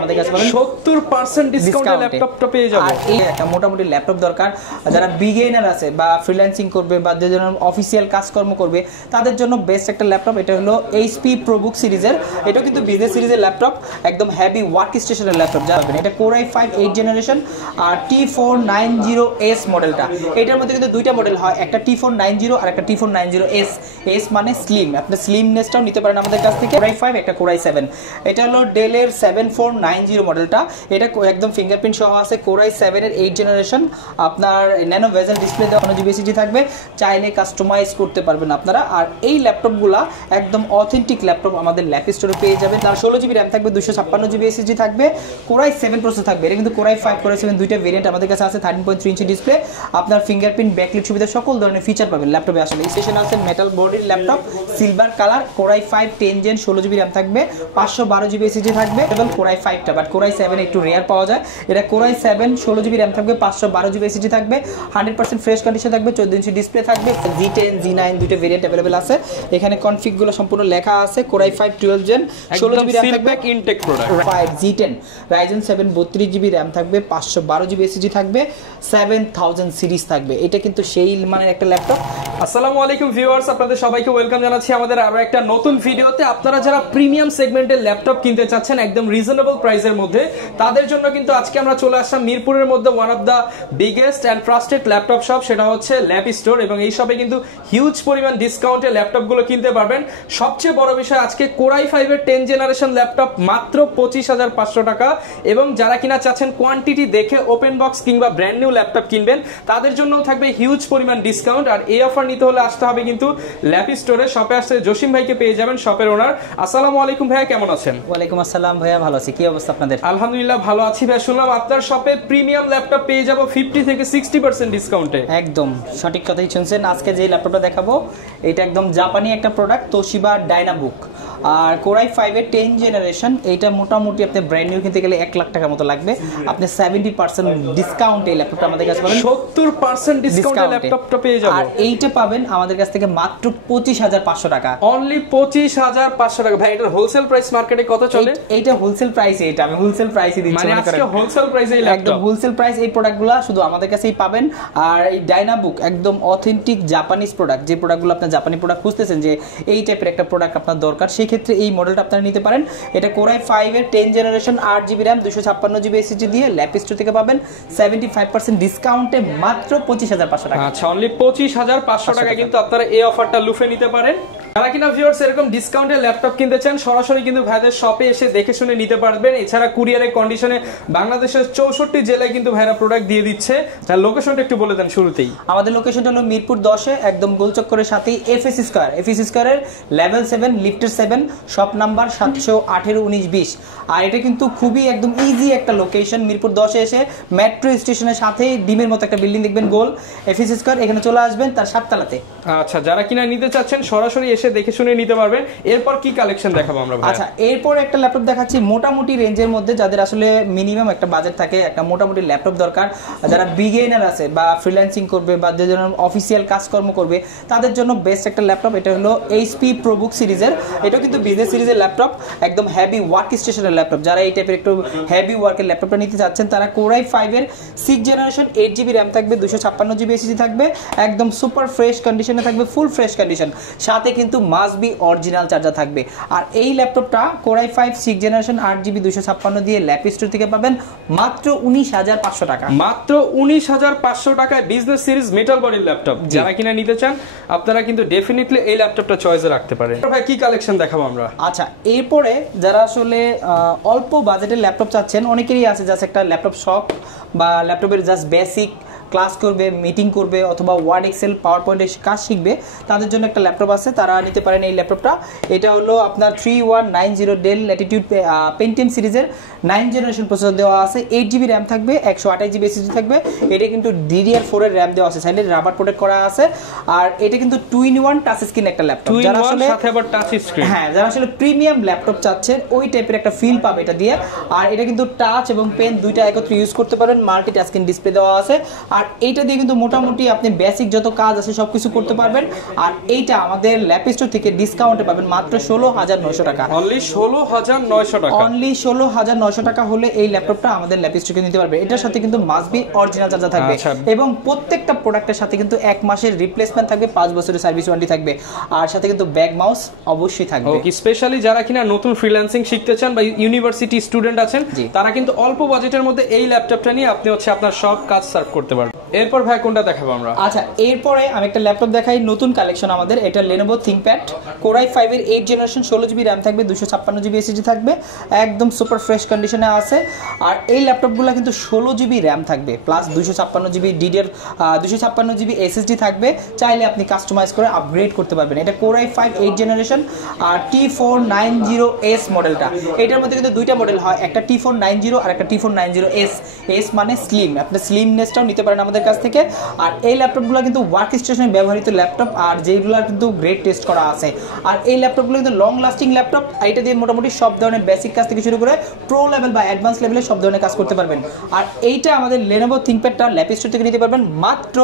আমাদের কাছে পাবেন 70% ডিসকাউন্টে ল্যাপটপটা পেয়ে যাবেন। আর এই একটা মোটামুটি ল্যাপটপ দরকার যারা বিগিনার আছে বা ফ্রিল্যান্সিং করবে বা যারা অফিসিয়াল কাজকর্ম করবে তাদের জন্য বেস্ট একটা ল্যাপটপ। এটা হলো এইচপি প্রোবুক সিরিজের, এটা কিন্তু বিজনেস সিরিজের ল্যাপটপ, একদম হেভি ওয়ার্ক স্টেশনের ল্যাপটপ যাবেন। এটা Core i5 8th জেনারেশন আর T490S মডেলটা। এটার মধ্যে কিন্তু দুইটা মডেল হয়, একটা T490 আর একটা T490S। এস মানে স্লিম, আপনি স্লিমনেসটাও নিতে পারেন আমাদের কাছ থেকে। Core i5 একটা Core i7। এটা হলো ডেলের 7490 মডেলটা, এটা একদম ফিঙ্গারপ্রিন্ট সহ আছে। Core i7 এর 8th জেনারেশন, আপনার ন্যানো বেজেল ডিসপ্লে দেওয়া, জিবি এসএসডি থাকবে, চাইলে কাস্টমাইজ করতে পারবেন আপনারা। আর এই ল্যাপটপগুলা একদম অথেন্টিক ল্যাপটপ আমাদের ল্যাপ স্টোরে পেয়ে যাবেন। তার 16GB র্যাম থাকবে, 256 জিবি এসএসডি থাকবে, Core i7 প্রসেসর থাকবে। এটা কিন্তু Core i5 Core i7 দুইটা ভেরিয়েন্ট আমাদের কাছে আছে। 13.3 ইঞ্চি ডিসপ্লে, আপনার ফিঙ্গারপ্রিন্ট ব্যাকলাইট সুবিধা সকল ধরনের ফিচার পাবেন ল্যাপটপে। আসলে স্টেশন আছে মেটাল বডির laptop, silver colour, Core i5 10 gen, 16GB RAM থাকবে, 512 জিবি এসএসডি থাকবে। এবং Core i5 টা, বাট Core i7 একটু রেয়ার পাওয়া যায়। এটা Core i7 16GB র্যাম থাকবে, 512 জিবি এসএসডি থাকবে, 100% ফ্রেশ কন্ডিশন থাকবে, 14 ইঞ্চি ডিসপ্লে থাকবে। G10 G9 দুটো ভেরিয়েন্ট अवेलेबल আছে। এখানে কনফিগ গুলো সম্পূর্ণ লেখা আছে। Core i5 12 gen, 16GB RAM থাকবে, intact product. 5 G10 Ryzen 7 32GB RAM থাকবে, 512 জিবি এসএসডি থাকবে, 7000 সিরিজ থাকবে। এটা কিন্তু সেই মানের একটা ল্যাপটপ। আসসালামু আলাইকুম ভিউয়ার্স, আপনাদের সবাইকে ওয়েলকাম জানাচ্ছি আমাদের আরো একটা নতুন ভিডিওতে। আপনারা যারা প্রিমিয়াম সেগমেন্টের ল্যাপটপ কিনতে চাচ্ছেন একদম রিজনেবল প্রাইসের মধ্যে, তাদের জন্য কিন্তু আজকে আমরা চলে আসলাম মিরপুরের মধ্যে one of the biggest and trusted laptop shop, সেটা হচ্ছে ল্যাপ স্টোর। এবং এই শপে কিন্তু হিউজ পরিমাণ ডিসকাউন্টে ল্যাপটপগুলো কিনতে পারবেন। সবচেয়ে বড় বিষয়, আজকে Core i5 এর 10 জেনারেশন ল্যাপটপ মাত্র 25,500 টাকা। এবং যারা কিনা চাচ্ছেন কোয়ান্টিটি দেখে ওপেন বক্স কিংবা ব্র্যান্ড নিউ ল্যাপটপ কিনবেন, তাদের জন্য থাকবে হিউজ পরিমাণ ডিসকাউন্ট। আর এই অফার নিতে হলে আসতে হবে কিন্তু ল্যাপ স্টোরে। শপে আসলে জসিম ভাইকে পেয়ে যাবেন, শপের ওনার। আসসালামু আলাইকুম ভাইয়া, কেমন আছেন? ওয়ালাইকুম আসসালাম ভাইয়া, ভালো আছি। কি অবস্থা আপনাদের? আলহামদুলিল্লাহ ভালো আছি ভাই। শুনলাম আপনার শপে প্রিমিয়াম ল্যাপটপ পেয়ে যাব 50 থেকে 60% ডিসকাউন্টে। একদম সঠিক কথাই শুনছেন। আজকে যে ল্যাপটপটা দেখাবো এটা একদম জাপানি একটা প্রোডাক্ট, তোশিবা ডাইনাবুক। আর Core i5 এর 10 জেনারেশন, এইটা মোটামুটি আপনি ব্র্যান্ড নিউ কিনতে গেলে 1 লাখ টাকার মতো লাগবে। আপনি 70% ডিসকাউন্ট এই ল্যাপটপটা আমাদের কাছে পাবেন, 70% ডিসকাউন্টে ল্যাপটপটা পেয়ে যাবেন। আর এইটা পাবেন আমাদের কাছ থেকে মাত্র 25,500 টাকা। অনলি 25,500 টাকা। ভাই এটার হোলসেল প্রাইস মার্কেটে কত চলে? এইটা হোলসেল প্রাইস, এটা আমি হোলসেল প্রাইসে দিচ্ছি। মানে আজকে হোলসেল প্রাইসে এই ল্যাপটপ, একদম হোলসেল প্রাইস। এই প্রোডাক্টগুলো শুধু আমাদের কাছেই পাবেন। আর এই ডাইনাবুক একদম অথেন্টিক জাপানিজ প্রোডাক্ট। যে প্রোডাক্টগুলো আপনার জাপানি প্রোডাক্ট খুঁজতেছেন, যে এই টাইপের একটা প্রোডাক্ট আপনার দরকার, সেই ক্ষেত্রে এই মডেলটা আপনারা নিতে পারেন। এটা Core i5 এর 10 generation, 8GB RAM, 256 GB SSD দিয়ে ল্যাপ স্টোর থেকে পাবেন 75% ডিসকাউন্টে মাত্র 25,500 টাকা। আচ্ছা, অনলি 25,500 টাকা কিন্তু আপনারা এই অফারটা লুফে নিতে পারেন। যারা কিনা ভিউয়ার্স এরকম ডিসকাউন্টে ল্যাপটপ কিনতে চান, সরাসরি কিন্তু ভাইদের শপে এসে দেখে শুনে নিতে পারবেন। এছাড়া কুরিয়ারের কন্ডিশনে বাংলাদেশের 64 জেলায় কিন্তু ভাইরা প্রোডাক্ট দিয়ে দিচ্ছে। তার লোকেশনটা একটু বলে দেন শুরুতেই। আমাদের লোকেশনটা হলো মিরপুর 10-এ, একদম গোলচক্করের সাথেই এফএস স্কয়ারের লেভেল 7 লিফটের 7, শপ নাম্বার 718-19-20। আর এটা কিন্তু খুবই একদম ইজি একটা লোকেশন। মিরপুর 10-এ এসে মেট্রো স্টেশনের সাথেই ডিমের মতো একটা বিল্ডিং দেখবেন গোল, এফএস স্কয়ার, এখানে চলে আসবেন তার 7 তলাতে। আচ্ছা, যারা কিনা নিতে চাচ্ছেন সরাসরি এসে দেখে শুনে নিতে পারবেন। এরপর কি কালেকশন দেখাবো আমরা? আচ্ছা, এরপর একটা ল্যাপটপ দেখাচ্ছি মোটামুটি রেঞ্জের মধ্যে, যাদের আসলে মিনিমাম একটা বাজেট থাকে, একটা মোটামুটি ল্যাপটপ দরকার, যারা বিগিনার আছে বা ফ্রিল্যান্সিং করবে বা যারা অফিসিয়াল কাজকর্ম করবে, তাদের জন্য বেস্ট একটা ল্যাপটপ। এটা হলো এইচপি প্রোবুক সিরিজের, এটাও কিন্তু বিজনেস সিরিজের ল্যাপটপ, একদম হেভি ওয়ার্ক স্টেশনের ল্যাপটপ। যারা এই টাইপের একটু হেভি ওয়ার্কের ল্যাপটপটা নিতে চাচ্ছেন, তারা Core i5 এর 6 জেনারেশন, 8GB র্যাম থাকবে, 256 জিবি এসএসডি থাকবে, একদম সুপার ফ্রেশ কন্ডিশনে থাকবে, ফুল ফ্রেশ কন্ডিশন, সাথে কিন্তু মাস্ট বি অরিজিনাল চার্জার থাকবে। আর এই ল্যাপটপটা Core i5 6 জেনারেশন, 8GB 256 দিয়ে ল্যাপ স্টোর থেকে পাবেন মাত্র 19,500 টাকা। মাত্র 19,500 টাকায় বিজনেস সিরিজ মেটাল বডির ল্যাপটপ। যারা কিনা নিতে চান আপনারা কিন্তু ডেফিনেটলি এই ল্যাপটপটা চয়েসে রাখতে পারেন। ভাই কি কালেকশন দেখাবো আমরা? আচ্ছা, এরপরে যারা আসলে অল্প বাজেটের ল্যাপটপ চাচ্ছেন, অনেকেরই আছে জাস্ট একটা ল্যাপটপ শখ বা ল্যাপটপের জাস্ট বেসিক ক্লাস করবে, মিটিং করবে, অথবা ওয়ার্ড এক্সেল পাওয়ার পয়েন্টের কাজ শিখবে, তাদের জন্য একটা ল্যাপটপ আছে, তারা নিতে পারেন এই ল্যাপটপটা। এটা হলো আপনার 3190 ডেল ল্যাটিটিউড পেন্টিয়াম সিরিজের 9 জেনারেশন প্রসেসর দেওয়া আছে, 8GB র্যাম থাকবে, 128 জিবি এসএসডি থাকবে। এটা কিন্তু DDR4 এর র্যাম দেওয়া আছে, সাইডে রাবার প্রোটেক্ট করা আছে। আর এটা কিন্তু 2-in-1 টাচ স্ক্রিন একটা ল্যাপটপ। যারা আসলে সাথে আবার টাচ স্ক্রিন, হ্যাঁ, যারা আসলে প্রিমিয়াম ল্যাপটপ চাচ্ছেন, ওই টাইপের একটা ফিল পাবে এটা দিয়ে। আর এটা কিন্তু টাচ এবং পেন দুইটা একত্রে ইউজ করতে পারেন, মাল্টি টাচ স্ক্রিন ডিসপ্লে দেওয়া আছে। আর আর এইটা দিয়ে কিন্তু মোটামুটি আপনি বেসিক যত কাজ আছে সবকিছু করতে পারবেন। আর এইটা আমাদের ল্যাপ স্টোর থেকে ডিসকাউন্টে পাবেন মাত্র 16,900 টাকা। অনলি 16,900 টাকা। অনলি 16,900 টাকা হলে এই ল্যাপটপটা আমাদের ল্যাপ স্টোরে নিতে পারবে। এটার সাথে কিন্তু মাস্ট বি অরিজিনাল চার্জার থাকবে এবং প্রত্যেকটা প্রোডাক্টের সাথে কিন্তু 1 মাসের রিপ্লেসমেন্ট থাকবে, 5 বছরের সার্ভিস ওয়ারেন্টি থাকবে, আর সাথে কিন্তু ব্যাগ মাউস অবশ্যই থাকবে। ওকে, স্পেশালি যারা কিনা নতুন ফ্রিল্যান্সিং শিখতে চান বা ইউনিভার্সিটি স্টুডেন্ট আছেন তারা কিন্তু অল্প বাজেটের মধ্যে এই ল্যাপটপটা নিয়ে আপনি হচ্ছে আপনার সব কাজ সার্ভ করতে পারবেন। এরপর ভাই কোনটা দেখাবো আমরা? আচ্ছা, এরপরে আমি একটা ল্যাপটপ দেখাই, নতুন কালেকশন আমাদের। এটা Lenovo ThinkPad Core i5 এর 8 জেনারেশন, 16GB RAM থাকবে, 256GB SSD থাকবে, একদম সুপার ফ্রেশ কন্ডিশনে আছে। আর এই ল্যাপটপগুলো কিন্তু 16GB RAM থাকবে plus 256GB DDR 256GB SSD থাকবে। চাইলে আপনি কাস্টমাইজ করে আপগ্রেড করতে পারবেন। এটা Core i5 8 জেনারেশন আর T490S মডেলটা। এটার মধ্যে কিন্তু দুইটা মডেল হয়, একটা T490 আর একটা T490S। S মানে স্লিম, আপনি স্লিমনেসটাও নিতে পারেন আমাদের কাছ থেকে। আর এই ল্যাপটপগুলো কিন্তু ওয়ার্ক স্টেশনে ব্যবহৃত ল্যাপটপ, আর যেগুলো কিন্তু গ্রেড টেস্ট করা আছে। আর এই ল্যাপটপগুলো কিন্তু লং লাস্টিং ল্যাপটপ। এটা দিয়ে মোটামুটি সব ধরনের বেসিক কাজ থেকে শুরু করে প্রো লেভেল বা অ্যাডভান্স লেভেলে সব ধরনের কাজ করতে পারবেন। আর এইটা আমাদের Lenovo ThinkPadটা ল্যাপ স্টোর থেকে নিতে পারবেন মাত্র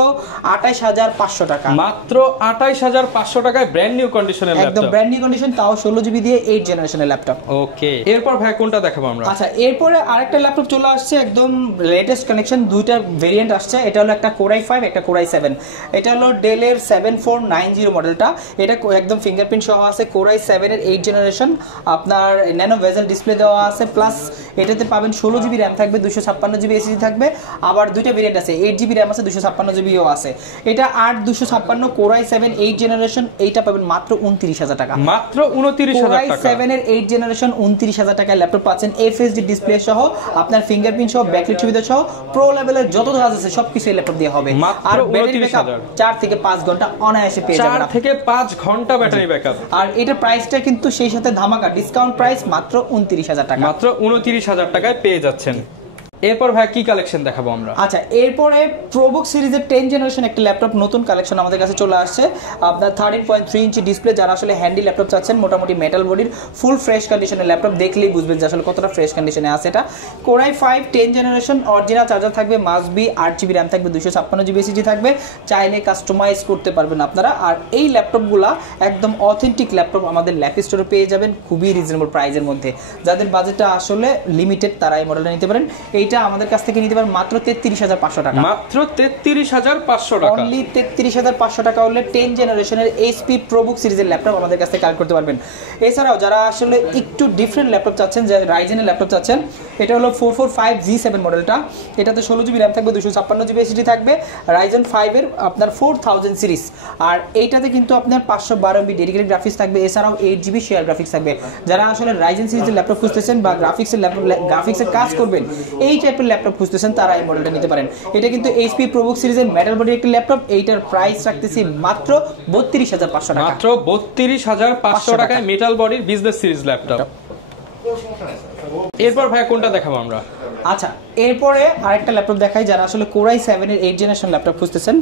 28,500 টাকা। মাত্র 28,500 টাকায় ব্র্যান্ড নিউ কন্ডিশনের ল্যাপটপ, একদম ব্র্যান্ড নিউ কন্ডিশন, তাও 16GB দিয়ে 8 জেনারেশনের ল্যাপটপ। ওকে, এরপর ভাই কোনটা দেখাবো আমরা? আচ্ছা, এরপরে আরেকটা ল্যাপটপ চলে আসছে, একদম লেটেস্ট কানেকশন, দুইটা ভেরিয়েন্ট আসছে। এটা হলো একটা Core i5, একটা Core i7। এটা হলো ডেল এর 7490 মডেলটা। এটা একদম ফিঙ্গারপ্রিন্ট সহ আছে। Core i7 এর 8 জেনারেশন, আপনার ন্যানো ভেজেল ডিসপ্লে দেওয়া আছে, প্লাস এটাতে পাবেন 16GB RAM থাকবে, 256GB SSD থাকবে। আবার দুইটা ভেরিয়েন্ট আছে, 8GB RAM আছে, 256GBও আছে। এটা 8256 Core i7 8 জেনারেশন, এইটা পাবেন মাত্র 29,000 টাকা। মাত্র 29,000 টাকা। Core i7 এর 8 জেনারেশন 29,000 টাকায় ল্যাপটপ পাচ্ছেন, FHD ডিসপ্লে সহ, আপনার ফিঙ্গারপ্রিন্ট সহ, ব্যাকলাইট সুবিধা সহ, প্রো লেভেলের যত কাজ আছে সবকিছু এই ল্যাপটপ দিয়ে হবে। আর ব্যাটারি ব্যাকআপ 4 থেকে 5 ঘন্টা অনায়াসে পেয়ে যাবেন। 4 থেকে 5 ঘন্টা ব্যাটারি ব্যাকআপ। আর এটার প্রাইসটা কিন্তু সেই সাথে ধামাকা ডিসকাউন্ট প্রাইস মাত্র 29,000 টাকা। মাত্র 29,000 টাকায় পেয়ে যাচ্ছেন। এরপর ভাই কি কালেকশন দেখাবো আমরা? আচ্ছা, এরপরে প্রোবুক সিরিজের 10 জেনারেশন একটা ল্যাপটপ নতুন কালেকশন আমাদের কাছে চলে আসছে। আপনার 13.3 ইঞ্চি ডিসপ্লে, যারা আসলে হ্যান্ডি ল্যাপটপ চাচ্ছেন, মোটামুটি মেটাল বডির ফুল ফ্রেশ কন্ডিশনের ল্যাপটপ, দেখলেই বুঝবেন যে আসলে কতটা ফ্রেশ কন্ডিশনে আছে এটা। Core i5 10 generation, original charger থাকবে, মাস্ট বি 8GB RAM থাকবে, 256GB SSD থাকবে, চাইলে কাস্টমাইজ করতে পারবেন আপনারা। আর এই ল্যাপটপগুলা একদম অথেন্টিক ল্যাপটপ আমাদের ল্যাপ স্টোরে পেয়ে যাবেন খুবই রিজনেবল প্রাইসের মধ্যে। যাদের বাজেটটা আসলে লিমিটেড তারা এই মডেলটা নিতে পারেন। এইটা আমাদের কাছ থেকে নিতে পারেন মাত্র 33,500 টাকা। মাত্র 33,500 টাকা। অনলি 33,500 টাকা হলে 10 জেনারেশনের HP ProBook সিরিজের ল্যাপটপ আমাদের কাছ থেকে কালেক্ট করতে পারবেন। এছাড়াও যারা আসলে একটু ডিফারেন্ট ল্যাপটপ চাচ্ছেন, যে রাইজেনের ল্যাপটপ চাচ্ছেন, এটা হলো 445G7 মডেলটা। এটাতে 16GB RAM থাকবে, 256GB SSD থাকবে, Ryzen 5 এর আপনার 4000 সিরিজ। আর এইটাতে কিন্তু আপনার 512MB ডেডিকেটেড গ্রাফিক্স থাকবে, এছাড়াও 8GB শেয়ার গ্রাফিক্স থাকবে। যারা আসলে Ryzen সিরিজের ল্যাপটপ খুঁজতেছেন বা গ্রাফিক্সের কাজ করবেন, এই টাইপের ল্যাপটপ খুঁজতেছেন, তারা এই মডেলটা নিতে পারেন। এটা কিন্তু HP ProBook সিরিজের মেটাল বডির একটি ল্যাপটপ। এইটার প্রাইস রাখতেছি মাত্র 32,500 টাকা। মাত্র 32,500 টাকায় মেটাল বডির বিজনেস সিরিজ ল্যাপটপ। এরপর ভাই কোনটা দেখাবো আমরা? আচ্ছা, এরপরে আরেকটা ল্যাপটপ দেখাই, যারা আসলে Core i7 এর 8 জেনারেশন ল্যাপটপ খুঁজতেছেন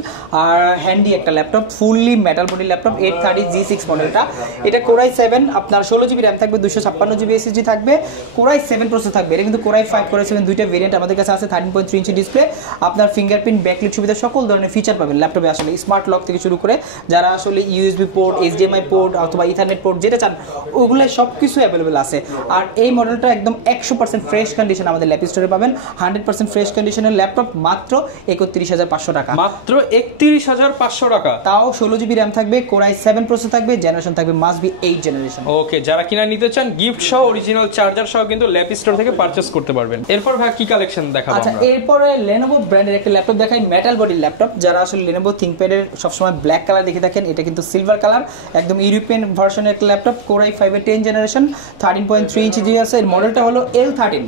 আর হ্যান্ডি একটা laptop, fully metal body laptop, 830G6 মডেলটা। এটা Core i7, আপনার 16GB RAM থাকবে, 256GB SSD থাকবে, Core i7 প্রসেসর থাকবে। এটা কিন্তু Core i5 Core i7 দুইটা ভেরিয়েন্ট আমাদের কাছে আছে। 13.3 ইঞ্চি ডিসপ্লে, আপনার ফিঙ্গারপ্রিন্ট ব্যাকলাইট সুবিধা, সকল ধরনের ফিচার পাবেন ল্যাপটপে। আসলে স্মার্ট লক থেকে শুরু করে যারা আসলে USB পোর্ট, HDMI পোর্ট অথবা ইথারনেট পোর্ট যেটা চান, ওগুলো সবকিছু অ্যাভেলেবেল আছে। আর এই মডেলটা একদম 100% ফ্রেশ কন্ডিশন আমাদের ল্যাপ স্টোরে পাবেন। 100% ফ্রেশ কন্ডিশনের ল্যাপটপ মাত্র 31,500 টাকা। মাত্র 31,500 টাকা। তাও 16GB RAM থাকবে, Core i7 প্রসেসর থাকবে, জেনারেশন থাকবে মাস্ট বি 8 জেনারেশন। ওকে, যারা কিনা নিতে চান গিফট সহ অরিজিনাল চার্জার সহ কিন্তু ল্যাপ স্টোর থেকে পারচেজ করতে পারবেন। এরপর ভাই কি কালেকশন দেখাবো আমরা? আচ্ছা, এরপরে Lenovo ব্র্যান্ডের একটা ল্যাপটপ দেখাই, মেটাল বডির ল্যাপটপ। যারা আসলে Lenovo ThinkPad এর সবসময় ব্ল্যাক কালার দেখে থাকেন, এটা কিন্তু সিলভার কালার, একদম ইউরোপিয়ান ভার্সনের একটা ল্যাপটপ। Core i5 এর 10 জেনারেশন, 13.3 ইঞ্চি আছে। এর মডেলটা হলো L13।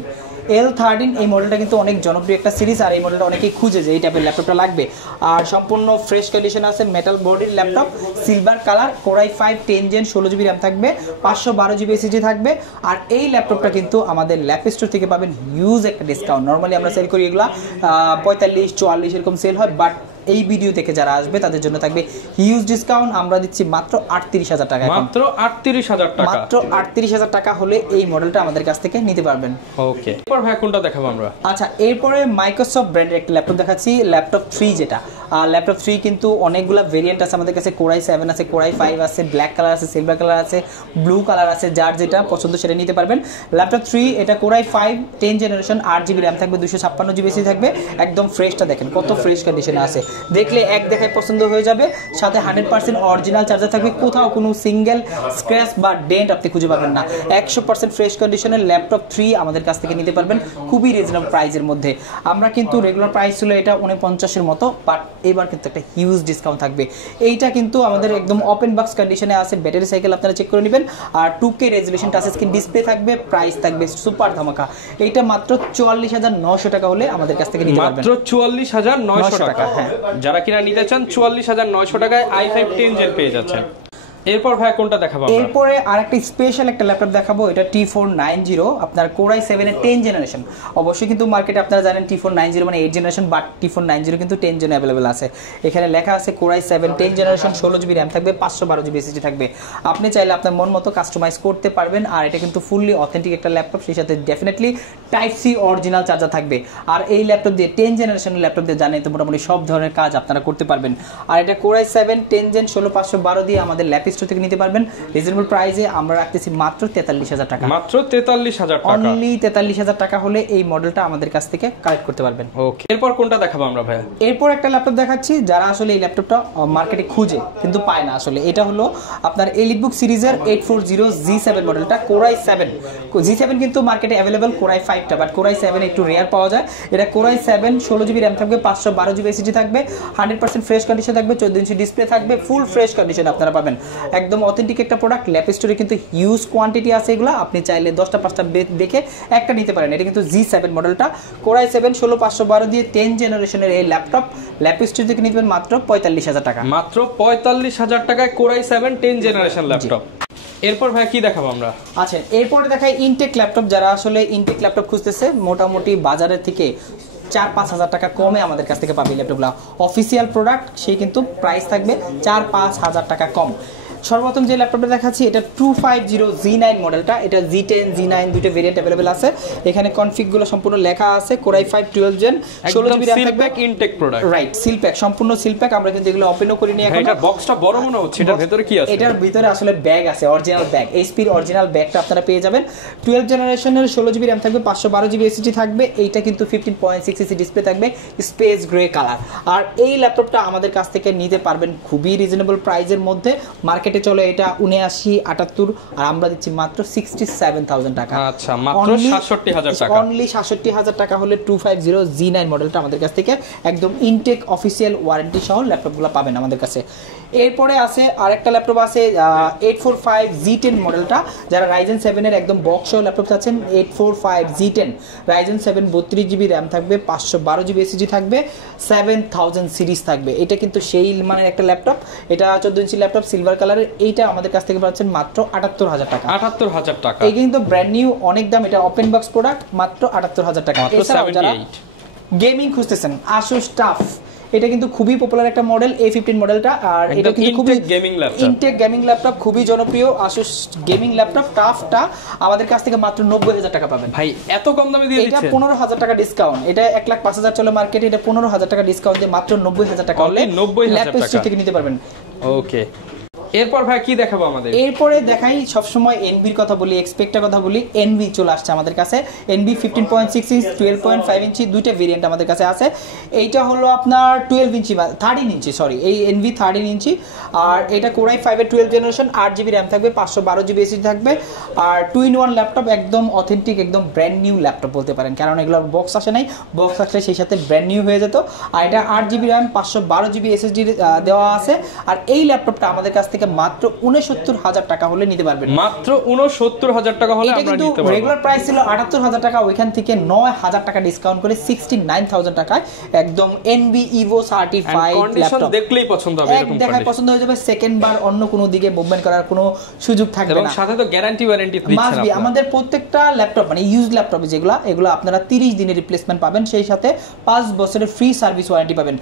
এই মডেলটা কিন্তু অনেক জনপ্রিয় একটা সিরিজ, আর এই মডেলটা অনেকেই খুঁজে যে এই টাইপের ল্যাপটপটা লাগবে। আর সম্পূর্ণ ফ্রেশ কন্ডিশন আছে, মেটাল বডির laptop, silver colour, Core i5 10 gen, 16GB RAM থাকবে, 512GB SSD থাকবে। আর এই ল্যাপটপটা কিন্তু আমাদের ল্যাপ স্টোর থেকে পাবেন হিউজ একটা ডিসকাউন্ট। নর্মালি আমরা সেল করি এগুলা 45, 44 এরকম সেল হয়, বাট এই ভিডিও দেখে যারা আসবে তাদের জন্য থাকবে হিউজ ডিসকাউন্ট। আমরা দিচ্ছি মাত্র 38,000 টাকা, মাত্র 38,000 টাকা, মাত্র 38,000 টাকা হলে এই মডেলটা আমাদের কাছ থেকে নিতে পারবেন। ওকে, এরপর ভাই কোনটা দেখাবো আমরা? আচ্ছা, এরপরে মাইক্রোসফট ব্র্যান্ডের একটা ল্যাপটপ দেখাচ্ছি, ল্যাপটপ 3 যেটা। ল্যাপটপ 3 কিন্তু অনেকগুলো ভেরিয়েন্ট আছে আমাদের কাছে, কোরাই 7 আছে, কোরাই 5 আছে, ব্ল্যাক কালার আছে, সিলভার কালার আছে, ব্লু কালার আছে, যার যেটা পছন্দ সেটা নিতে পারবেন। ল্যাপটপ 3 এটা কোরাই 5 10 জেনারেশন, 8GB র্যাম থাকবে, 256GB এসএসডি থাকবে, একদম ফ্রেশটা দেখেন কত ফ্রেশ কন্ডিশনে আছে, দেখলে এক দেখায় পছন্দ হয়ে যাবে। সাথে 100% অরিজিনাল চার্জার থাকবে, কোথাও কোনো সিঙ্গেল স্ক্র্যাচ বা ডেন্ট আপনি খুঁজে পাবেন না। 100% ফ্রেশ কন্ডিশনের ল্যাপটপ 3 আমাদের কাছ থেকে নিতে পারবেন খুবই রিজনেবল প্রাইসের মধ্যে। আমরা কিন্তু রেগুলার প্রাইস ছিল এটা 49 মতো, বাট এবার কিন্তু একটা হিউজ ডিসকাউন্ট থাকবে। এইটা কিন্তু আমাদের একদম ওপেন বক্স কন্ডিশনে আছে, ব্যাটারি সাইকেল আপনারা চেক করে নেবেন, আর 2K resolution touch screen display থাকবে। প্রাইস থাকবে সুপার ধামাকা, এইটা মাত্র 44,900 টাকা হলে আমাদের কাছ থেকে নিতে পারবেন। মাত্র 44,900 টাকা। হ্যাঁ, যারা কিনা নিতে চান 44,900 টাকায় i5 10 জেন পেয়ে যাচ্ছেন। এরপর ভাই কোনটা দেখাবো? এরপরে আরেকটা স্পেশাল একটা ল্যাপটপ দেখাবো, এটা T490 আপনার কোরাই 7 এর 10 জেনারেশন। অবশ্যই কিন্তু মার্কেটে আপনারা জানেন T490 মানে 8 জেনারেশন, বাট T490 কিন্তু 10 জেন অ্যাভেলেবেল আছে। এখানে লেখা আছে কোরাই 7 10 জেনারেশন, 16GB র্যাম থাকবে, 512GB এসএসডি থাকবে। আপনি চাইলে আপনার মন মতো কাস্টমাইজ করতে পারবেন। আর এটা কিন্তু ফুললি অথেন্টিক একটা ল্যাপটপ, সেই সাথে definitely type C original charger থাকবে। আর এই ল্যাপটপ দিয়ে 10 জেনারেশনের ল্যাপটপ দিয়ে জানেন তো মোটামুটি সব ধরনের কাজ আপনারা করতে পারবেন। আর এটা কোরাই 7 10 জেন 16512 দিয়ে আমাদের ল্যাপ স্টোর থেকে নিতে পারবেন রিজনেবল প্রাইসে। আমরা রাখতেছি মাত্র 43,000 টাকা, মাত্র 43,000 টাকা, অনলি 43,000 টাকা হলে এই মডেলটা আমাদের কাছ থেকে কালেক্ট করতে পারবেন। ওকে, এরপর কোনটা দেখাবো আমরা ভাই? এরপর একটা ল্যাপটপ দেখাচ্ছি, যারা আসলে এই ল্যাপটপটা মার্কেটে খুঁজে কিন্তু পায় না আসলে। এটা হলো আপনার এলিটবুক সিরিজের 840G7 মডেলটা, কোরাই 7 G7 কিন্তু মার্কেটে অ্যাভেলেবল, কোরাই 5টা, বাট কোরাই 7 একটু রেয়ার পাওয়া যায়। এটা কোরাই 7 16GB র্যাম থাকবে, 512GB এসএসডি থাকবে, 100% ফ্রেশ কন্ডিশন থাকবে, 14 ইঞ্চি ডিসপ্লে থাকবে, ফুল ফ্রেশ কন্ডিশন আপনারা পাবেন। একদম অথেন্টিক একটা প্রোডাক্ট। ল্যাপ স্টোরে কিন্তু হিউজ কোয়ান্টিটি আছে এগুলো, আপনি চাইলে 10টা 5টা দেখে একটা নিতে পারেন। এটা কিন্তু G7 মডেলটা, কোরাই 7 16512 দিয়ে 10 জেনারেশনের এই ল্যাপটপ ল্যাপ স্টোর থেকে নিতে পারেন মাত্র 45,000 টাকা, মাত্র 45,000 টাকায় কোরাই 7 10 জেনারেশন ল্যাপটপ। এরপর ভাই কি দেখাবো আমরা? আচ্ছা, এরপরে দেখাই ইনটেক ল্যাপটপ। যারা আসলে ইনটেক ল্যাপটপ খুঁজতেছে, মোটামুটি বাজারের থেকে 4-5 হাজার টাকা কমে আমাদের কাছ থেকে পাবে ল্যাপটপগুলো। অফিসিয়াল প্রোডাক্ট, সেই কিন্তু প্রাইস থাকবে 4-5 হাজার টাকা কম। সর্বপ্রথম যে ল্যাপটপটা দেখাচ্ছি এটা 250G9 মডেলটা, এটা G10 G9 দুটো ভেরিয়েন্ট अवेलेबल আছে। এখানে কনফিগগুলো সম্পূর্ণ লেখা আছে, কোরাই 5 12 জেন 16GB র্যাম থাকবে, intact product, right, seal pack, সম্পূর্ণ সিল প্যাক। আমরা কিন্তু এগুলো ওপেনও করিনি এখন। এটা বক্সটা বড় মনে হচ্ছে, এটার ভিতরে কি আছে? এটার ভিতরে আসলে ব্যাগ আছে, অরিজিনাল ব্যাগ, এইচপি এর অরিজিনাল ব্যাগটা আপনারা পেয়ে যাবেন। 12 জেনারেশনের 16GB র্যাম থাকবে, 512GB এসএসডি থাকবে। এইটা কিন্তু 15.6 ইঞ্চি ডিসপ্লে থাকবে, স্পেস গ্রে কালার। আর এই ল্যাপটপটা আমাদের কাছ থেকে নিতে পারবেন খুবই রিজনেবল প্রাইসের মধ্যে। মার্কেটে চলে এটা 79-78, আর আমরা দিচ্ছি মাত্র 67,000 টাকা। আচ্ছা, মাত্র 67,000 টাকা, অনলি 67,000 টাকা হলে 250G9 মডেলটা আমাদের কাছ থেকে একদম ইনটেক অফিসিয়াল ওয়ারেন্টি সহ ল্যাপটপগুলো পাবেন আমাদের কাছে। এরপরে আছে আরেকটা ল্যাপটপ আছে 845G10 মডেলটা। যারা রাইজেন 7 এর একদম বক্স সহ ল্যাপটপ চাচ্ছেন, 845G10 রাইজেন 7 32GB র্যাম থাকবে, 512GB এসএসডি থাকবে, 7000 সিরিজ থাকবে। এটা কিন্তু সেই মানের একটা ল্যাপটপ, এটা 14 ইঞ্চি ল্যাপটপ, সিলভার কালারের। এইটা আমাদের কাছ থেকে পাচ্ছেন মাত্র 78,000 টাকা, 78,000 টাকা। এই কিন্তু ব্র্যান্ড নিউ, অনেক দাম। এটা ওপেন বক্স প্রোডাক্ট, মাত্র 78,000 টাকা। এছাড়াও যারা গেমিং খুঁজতেছেন, Asus TUF, এটা কিন্তু খুবই পপুলার একটা মডেল, A15 মডেলটা। আর এটা কিন্তু খুবই ইনটেক গেমিং ল্যাপটপ, খুবই জনপ্রিয় Asus গেমিং ল্যাপটপ টাফটা আমাদের কাছ থেকে মাত্র 90,000 টাকা পাবেন। ভাই এত কম দামে দিয়ে দিচ্ছেন? এটা 15,000 টাকা ডিসকাউন্ট, এটা 1,05,000 চলে মার্কেটে, এটা 15,000 টাকা ডিসকাউন্ট দিয়ে মাত্র 90,000 টাকা হলে ল্যাপটপ স্টোর থেকে নিতে পারবেন। ওকে, এরপর ভাই কি দেখাবো আমাদের? এরপরে দেখাই, সবসময় এনবির কথা বলি, এক্সপেক্টের কথা বলি। এনবি চলে আসছে আমাদের কাছে, এনবি 15.6 ইঞ্চ 12.5 ইঞ্চি দুইটা ভেরিয়েন্ট আমাদের কাছে আছে। এইটা হলো আপনার 12 ইঞ্চি বা 13 ইঞ্চি, সরি, এই এনবি 13 ইঞ্চি। আর এটা কোরাই 5 এর 12 জেনারেশন, 8GB র্যাম থাকবে, 512GB এসএসডি থাকবে। আর 2-in-1 ল্যাপটপ, একদম অথেন্টিক, একদম ব্র্যান্ড নিউ ল্যাপটপ বলতে পারেন, কারণ এগুলোর বক্স আসে নাই, বক্স আসলে সেই সাথে ব্র্যান্ড নিউ হয়ে যেত। আর এটা 8GB র্যাম, 512GB এসএসডি দেওয়া আছে। আর এই ল্যাপটপটা আমাদের কাছ থেকে মাত্র 69,000 টাকা হলে নিতে পারবেন, মাত্র 69,000 টাকা হলে আমরা নিতে পারবো। রেগুলার প্রাইস ছিল 78,000 টাকা, ওইখান থেকে 9,000 টাকা ডিসকাউন্ট করে 69,000 টাকায় একদম এনবি ইভো সার্টিফাইড ল্যাপটপ। দেখলেই পছন্দ হবে, এরকম দেখায় পছন্দ হয়ে যাবে, সেকেন্ড বার অন্য কোনো দিকে মুভমেন্ট করার কোনো সুযোগ থাকবে না। এবং সাথে তো গ্যারান্টি ওয়ারেন্টি দিচ্ছেন আপনারা। আমাদের প্রত্যেকটা ল্যাপটপ মানে ইউজ ল্যাপটপ যেগুলো, এগুলো আপনারা 30 দিনের রিপ্লেসমেন্ট পাবেন, সেই সাথে 5 বছরের ফ্রি সার্ভিস ওয়ারেন্টি পাবেন।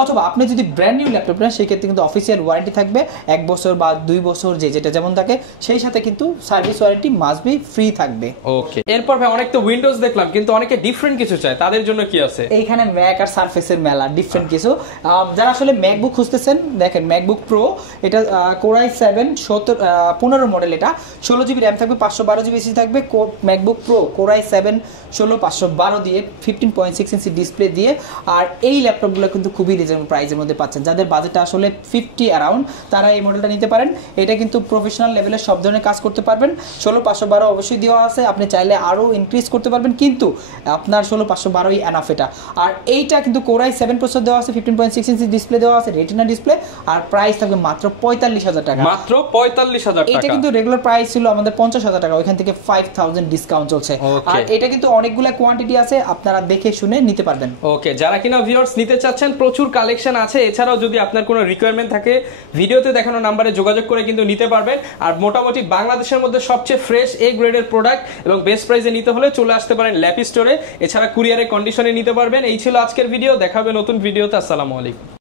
অথবা আপনি যদি ব্র্যান্ড নিউ ল্যাপটপ নেন সেই ক্ষেত্রে কিন্তু অফিসিয়াল ওয়ারেন্টি থাকবে 1 বছর বা 2 বছর যেটা যেমন থাকে, সেই সাথে কিন্তু service warranty must be free থাকবে। ওকে, এরপর ভাই অনেক তো উইন্ডোজ দেখলাম, কিন্তু অনেকে ডিফারেন্ট কিছু চায়, তাদের জন্য কি আছে? এইখানে ম্যাক আর সারফেসের মেলা, ডিফারেন্ট কিছু। যারা আসলে ম্যাকবুক খুঁজতেছেন, দেখেন ম্যাকবুক প্রো, এটা Core i7 15 মডেল, এটা 16 জিবি র্যাম থাকবে, 512 জিবি এসএসডি থাকবে। ম্যাকবুক প্রো Core i7 16 512 দিয়ে 15.6 ইঞ্চি ডিসপ্লে দিয়ে। আর এই ল্যাপটপগুলো কিন্তু খুবই রিজনেবল প্রাইসের মধ্যে পাচ্ছেন। যাদের বাজেটটা আসলে 50 অ্যারাউন্ড, তারা এই মডেলটা নিতে পারেন। এটা কিন্তু প্রফেশনাল লেভেলের সব ধরনের কাজ করতে পারবেন। 16 512 অবশ্যই দেওয়া আছে, আপনি চাইলে আরও ইনক্রিজ করতে পারবেন, কিন্তু আপনার 16 512ই এনাফ এটা। আর এইটা কিন্তু Core i7 প্রসেসর দেওয়া আছে, 15.6 ইঞ্চি ডিসপ্লে দেওয়া আছে, রেটিনা ডিসপ্লে, আর প্রাইস থাকবে মাত্র 45,000 টাকা। মাত্র 45,000 টাকা। এটা কিন্তু রেগুলার প্রাইস ছিল আমাদের 50,000 টাকা, ওইখান থেকে 5,000 ডিসকাউন্ট চলছে। আর এটা কিন্তু অনেকগুলো কোয়ান্টিটি আছে, আপনারা দেখে শুনে নিতে পারবেন। ওকে, যারা কিনা ভিউয়ার্স নিতে চাচ্ছেন, প্রচুর কালেকশন আছে। এছাড়াও যদি আপনার কোনো রিকোয়ারমেন্ট থাকে, ভিডিওতে দেখানো নাম্বারে যোগাযোগ করে কিন্তু নিতে পারবেন। আর মোটামুটি বাংলাদেশের মধ্যে সবচেয়ে ফ্রেশ এ গ্রেডের প্রোডাক্ট এবং বেস্ট প্রাইসে নিতে হলে চলে আসতে পারেন ল্যাপি স্টোরে। এছাড়া কুরিয়ারের কন্ডিশনে নিতে পারবেন। এই ছিল আজকের ভিডিও, দেখা হবে নতুন ভিডিওতে। আসসালামু আলাইকুম।